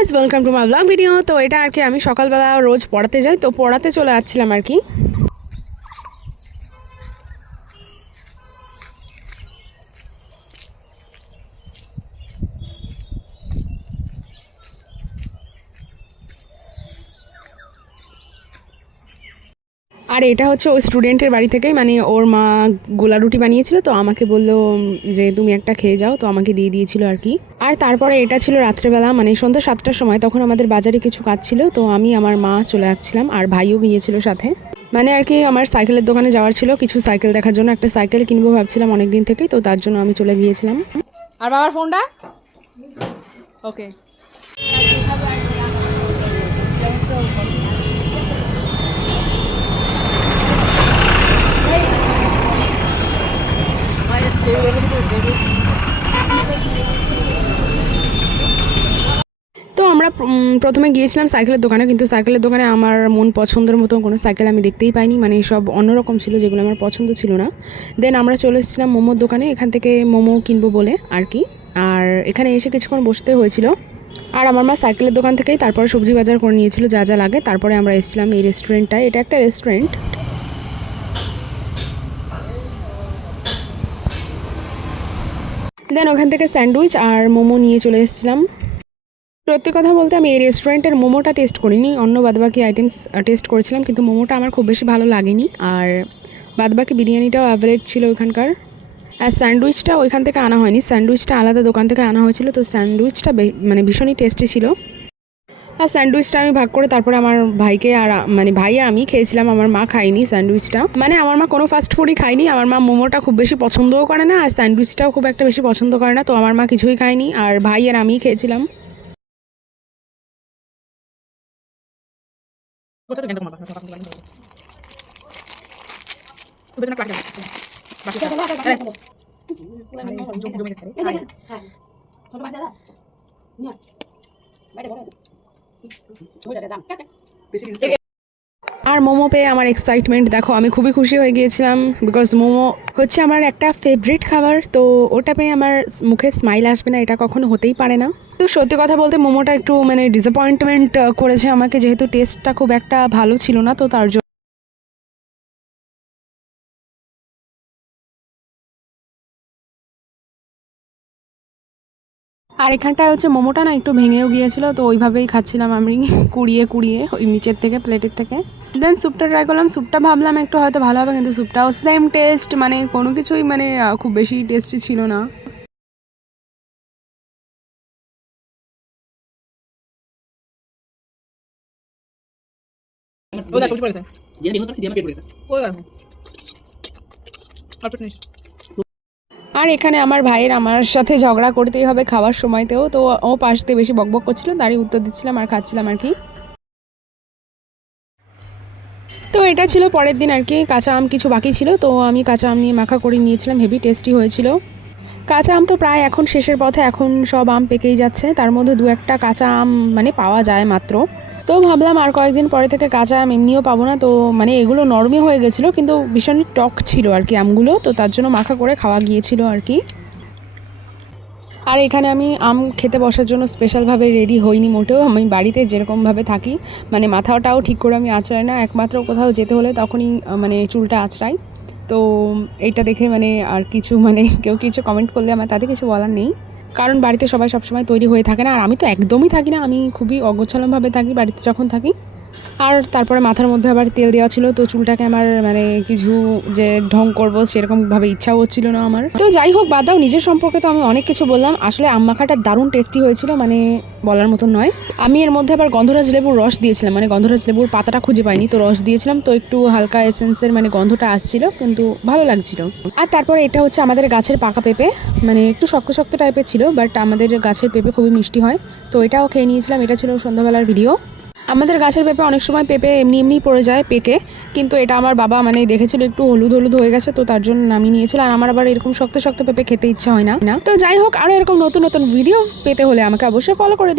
Guys, welcome to my blog video. তো এটা আর কি আমি সকালবেলা রোজ পড়াতে যাই, তো পড়াতে চলে আসছিলাম আর কি। আর এটা হচ্ছে ওই স্টুডেন্টের বাড়ি থেকেই, মানে ওর মা গোলা রুটি বানিয়েছিল, তো আমাকে বললো যে তুমি একটা খেয়ে যাও, তো আমাকে দিয়ে দিয়েছিল আর কি। আর তারপরে এটা ছিল রাত্রেবেলা, মানে সন্ধ্যা 7টার সময়, তখন আমাদের বাজারে কিছু কাজ ছিল, তো আমি আমার মা চলে যাচ্ছিলাম আর ভাইও গিয়েছিল সাথে। মানে আর কি আমার সাইকেলের দোকানে যাওয়ার ছিল, কিছু সাইকেল দেখার জন্য, একটা সাইকেল কিনবো ভাবছিলাম অনেক দিন থেকেই, তো তার জন্য আমি চলে গিয়েছিলাম। আর বাবার ফোনটা ওকে। তো আমরা প্রথমে গিয়েছিলাম সাইকেলের দোকানে, কিন্তু সাইকেলের দোকানে আমার মন পছন্দের মতো কোনো সাইকেল আমি দেখতেই পাইনি, মানে সব অন্যরকম ছিল যেগুলো আমার পছন্দ ছিল না। দেন আমরা চলে এসেছিলাম মোমোর দোকানে, এখান থেকে মোমো কিনবো বলে আর কি। আর এখানে এসে কিছুক্ষণ বসতে হয়েছিল। আর আমার মা সাইকেলের দোকান থেকেই তারপরে সবজি বাজার করে নিয়েছিল যা যা লাগে, তারপরে আমরা এসেছিলাম এই রেস্টুরেন্টটায়। এটা একটা রেস্টুরেন্ট। দেন ওখান থেকে স্যান্ডউইচ আর মোমো নিয়ে চলে এসেছিলাম। সত্যি কথা বলতে আমি এই রেস্টুরেন্টের মোমোটা টেস্ট করিনি, অন্য বাদবাকি আইটেমস টেস্ট করেছিলাম, কিন্তু মোমোটা আমার খুব বেশি ভালো লাগেনি। আর বাদবাকি বিরিয়ানিটাও অ্যাভারেজ ছিল ওইখানকার। আর স্যান্ডউইচটা ওইখান থেকে আনা হয়নি, স্যান্ডউইচটা আলাদা দোকান থেকে আনা হয়েছিল, তো স্যান্ডউইচটা মানে ভীষণই টেস্টি ছিল। আর স্যান্ডউইচটা আমি ভাগ করে তারপরে আমার ভাইকে আর মানে ভাই আর আমি খেয়েছিলাম, আমার মা খাইনি স্যান্ডউইচটা। মানে আমার মা কোনো ফাস্ট ফুডই খায়নি, আমার মা মোমোটা খুব বেশি পছন্দও করে না আর স্যান্ডউইচটাও খুব একটা বেশি পছন্দ করে না, তো আমার মা কিছুই খায়নি আর ভাই আর আমি খেয়েছিলাম। আর মোমো পেয়ে আমার এক্সাইটমেন্ট দেখো, আমি খুবই খুশি হয়ে গিয়েছিলাম, বিকজ মোমো হচ্ছে আমার একটা ফেভারিট খাবার, তো ওটা পেয়ে আমার মুখে স্মাইল আসবে না এটা কখনো হতেই পারে না। তো সত্যি কথা বলতে মোমোটা একটু মানে ডিসঅ্যাপয়েন্টমেন্ট করেছে আমাকে, যেহেতু টেস্টটা খুব একটা ভালো ছিল না, তো তার জন্য। আর এখানটায় হচ্ছে মোমোটা না একটু ভেঙেও গিয়েছিল, তো ওইভাবেই খাচ্ছিলাম আমি কুড়িয়ে কুড়িয়ে ওই নিচের থেকে, প্লেটের থেকে। দেন স্যুপটা ট্রাই করলাম, স্যুপটা ভাবলাম একটু হয়তো ভালো হবে, কিন্তু স্যুপটাও সেম টেস্ট, মানে কোনো কিছুই মানে খুব বেশি টেস্টি ছিল না। আর এখানে আমার ভাইয়ের আমার সাথে ঝগড়া করতেই হবে খাওয়ার সময়তেও, তো ও পাশ দিয়ে বেশি বকবক করছিল, দাঁড়িয়ে উত্তর দিচ্ছিলাম আর খাচ্ছিলাম আর কি। তো এটা ছিল পরের দিন আর কি, কাঁচা আম কিছু বাকি ছিল, তো আমি কাঁচা আম নিয়ে মাখা করে নিয়েছিলাম, হেভি টেস্টি হয়েছিল। কাঁচা আম তো প্রায় এখন শেষের পথে, এখন সব আম পেকেই যাচ্ছে, তার মধ্যে দু একটা কাঁচা আম মানে পাওয়া যায় মাত্র। তো ভাবলাম আর কয়েকদিন পরে থেকে কাঁচা আম এমনিও পাবো না, তো মানে এগুলো নরমই হয়ে গেছিলো, কিন্তু ভীষণই টক ছিল আর কি আমগুলো, তো তার জন্য মাখা করে খাওয়া গিয়েছিল আর কি। আর এখানে আমি আম খেতে বসার জন্য স্পেশালভাবে রেডি হইনি মোটেও, আমি বাড়িতে যেরকমভাবে থাকি, মানে মাথাটাও ঠিক করে আমি আঁচড়াই না, একমাত্র কোথাও যেতে হলে তখনই মানে চুলটা আঁচড়াই। তো এইটা দেখে মানে আর কিছু মানে কেউ কিছু কমেন্ট করলে আমার তাতে কিছু বলার নেই, কারণ বাড়িতে সবাই সবসময় তৈরি হয়ে থাকে না, আর আমি তো একদমই থাকি না, আমি খুবই অগোছালোভাবে থাকি বাড়িতে যখন থাকি। আর তারপরে মাথার মধ্যে আবার তেল দেওয়া ছিল, তো চুলটাকে আমার মানে কিছু যে ঢং করবো সেরকমভাবে ইচ্ছাও হচ্ছিল না আমার। তো যাই হোক, বাদ দাও, নিজের সম্পর্কে তো আমি অনেক কিছু বললাম, আসলে আম মাখাটা দারুণ টেস্টি হয়েছিল, মানে বলার মতন নয়। আমি এর মধ্যে আবার গন্ধরাজ লেবুর রস দিয়েছিলাম, মানে গন্ধরাজ লেবুর পাতাটা খুঁজে পাইনি, তো রস দিয়েছিলাম, তো একটু হালকা এসেন্সের মানে গন্ধটা আসছিল, কিন্তু ভালো লাগছিল। আর তারপরে এটা হচ্ছে আমাদের গাছের পাকা পেঁপে, মানে একটু শক্ত শক্ত টাইপের ছিল, বাট আমাদের গাছের পেঁপে খুবই মিষ্টি হয়, তো এটাও খেয়ে নিয়েছিলাম। এটা ছিল সন্ধ্যাবেলার ভিডিও। আমাদের গাছের পেঁপে অনেক সময় পেঁপে এমনি এমনি পড়ে যায় পেকে, কিন্তু এটা আমার বাবা মানে দেখেছিল একটু হলুদ হলুদ হয়ে গেছে, তো তার জন্য নামিয়ে নিয়েছিল, আর আমার আবার এরকম শক্ত শক্ত পেঁপে খেতে ইচ্ছা হয় না। তো যাই হোক, আরও এরকম নতুন নতুন ভিডিও পেতে হলে আমাকে অবশ্যই ফলো করে দিই।